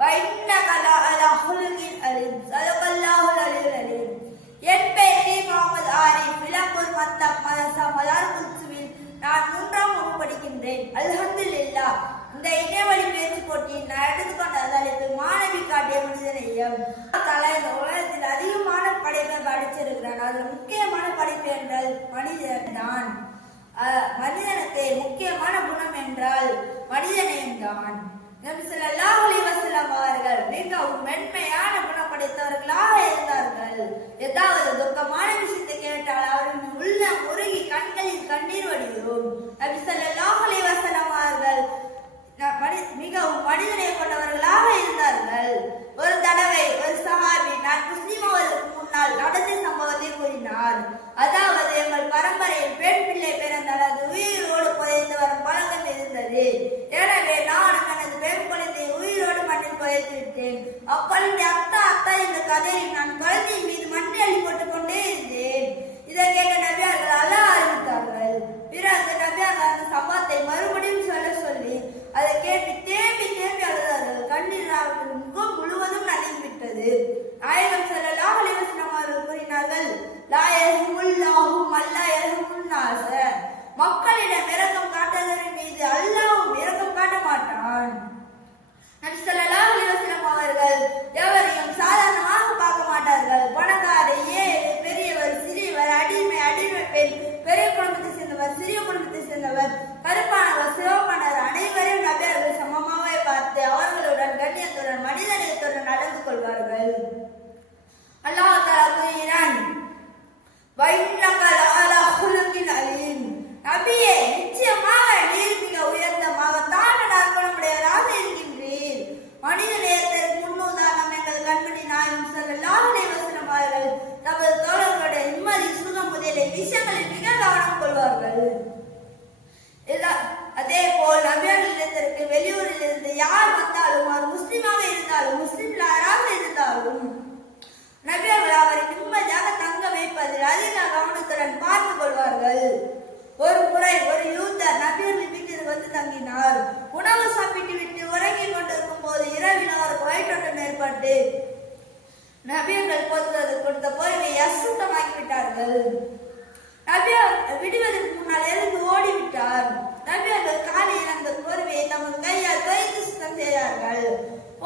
وإنك لعلى خلق عظيم صدق الله العلي العليم என் பெயர் டி முகமது ஆரிஃப் விளம்பூர் மத்தப் மதரசா மலார் குல்சுவில் நான் மூன்றாம் வகுப்பு படிக்கின்றேன் அல்ஹம்துலில்லாஹ் இந்த இணையவழி பேச்சு போட்டியில் நான் எடுத்துக்கொண்ட தலைப்பு மாணவி காட்டிய மனிதநேயம் தலை இந்த உலகத்தில் அதிகமான படைப்பை படிச்சிருக்கிறான் அதில் முக்கியமான படைப்பு என்றால் மனிதன் தான் அஹ், மனிதனுக்கு முக்கியமான குணம் என்றால் மனிதநேயம் தான் நபி ஸல்லல்லாஹு அலைஹி அவர்கள் மிகவும் மென்மையான குணப்படைத்தவர்களாக இருந்தார்கள். ஏதாவது துக்கமான விஷயத்தை கேட்டால் அவரின் உள்ள முருகி கண்களில் கண்ணீர் வடிகிறோம் நபி ஸல்லல்லாஹு அவர்கள் மிகவும் மனிதனை கொண்டவர்களாக இருந்தார்கள். ஒரு தடவை ஒரு சஹாபி நான் முஸ்லிம் அவர்களுக்கு முன்னால் நடந்த சம்பவத்தை கூறினார். அதாவது எங்கள் பரம்பரையில் பெண் பிள்ளை பிறந்தால் அது உயிரோடு புதைத்து வரும் பழக்கம் இருந்தது எனவே நான் எனது பெண் குழந்தையை உயிரோடு மண்ணில் புதைத்து விட்டேன் அக்குழந்தை அத்தா அத்தா என்ற கதையை நான் குழந்தையின் கொள்வார்கள். அல்லாஹ் தஆலா கூறுகிறான் வைன்னக லஅலா குலுகின் அலீம். நபியே நிச்சயமாக நீர் மிக உயர்ந்த மகத்தான நற்குணமுடையவராக இருக்கின்றீர் மனித நேயத்திற்கு முன்னுதாரணம் எங்கள் கண்மணி நாயும் ஸல்லல்லாஹு அலைஹி அவர்கள் தமது தோழர்களுடைய நிம்மதி சுகம் முதலிய விஷயங்களில் என்பதில் அதிக கவனத்துடன் பார்த்துக் கொள்வார்கள். ஒரு முறை ஒரு யூதர் நபியர்கள் வீட்டிற்கு வந்து தங்கினார். உணவு சாப்பிட்டு விட்டு உறங்கிக் கொண்டிருக்கும் போது இரவில் அவருக்கு வயிற்றோட்டம் ஏற்பட்டு நபியர்கள் போதுவது கொடுத்த பொருளை அசுத்தமாக்கி விட்டார்கள். நபியார் விடுவதற்கு முன்னால் எழுந்து ஓடிவிட்டார். நபியர்கள் காலையில் அந்த பொறுமையை தமது கையால் துவைத்து சுத்தம் செய்தார்கள்.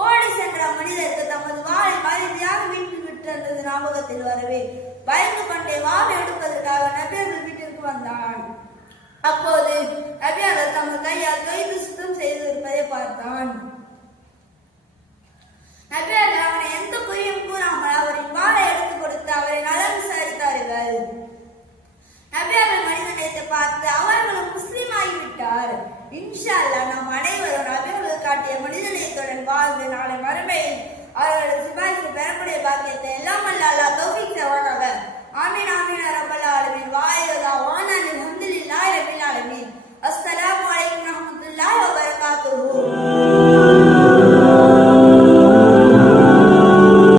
ஓடி சென்ற மனிதருக்கு தமது வாழை மரியாதையாக வீட்டில் விட்டிருந்தது ஞாபகத்தில் வரவே பயந்து கொண்டே வாள் எடுப்பதற்காக நபியர்கள் வீட்டிற்கு வந்தான். அப்போது நபியாளர் தம் கையால் கைது சுத்தம் செய்திருப்பதை பார்த்தான். நபியாளர் அவனை எந்த குறியும் கூறாமல் அவரின் வாழை எடுத்து கொடுத்து அவரை நலம் விசாரித்தார்கள் நபியாளர் மனிதனை பார்த்து அவர்களும் முஸ்லீம் ஆகிவிட்டார். இன்ஷா இன்ஷால்லா நாம் அனைவரும் நபியாளர் காட்டிய மனிதநேயத்துடன் வாழ்ந்து நாளை மறுமையில் அவர்களது சிபாய்க்கு பெறக்கூடிய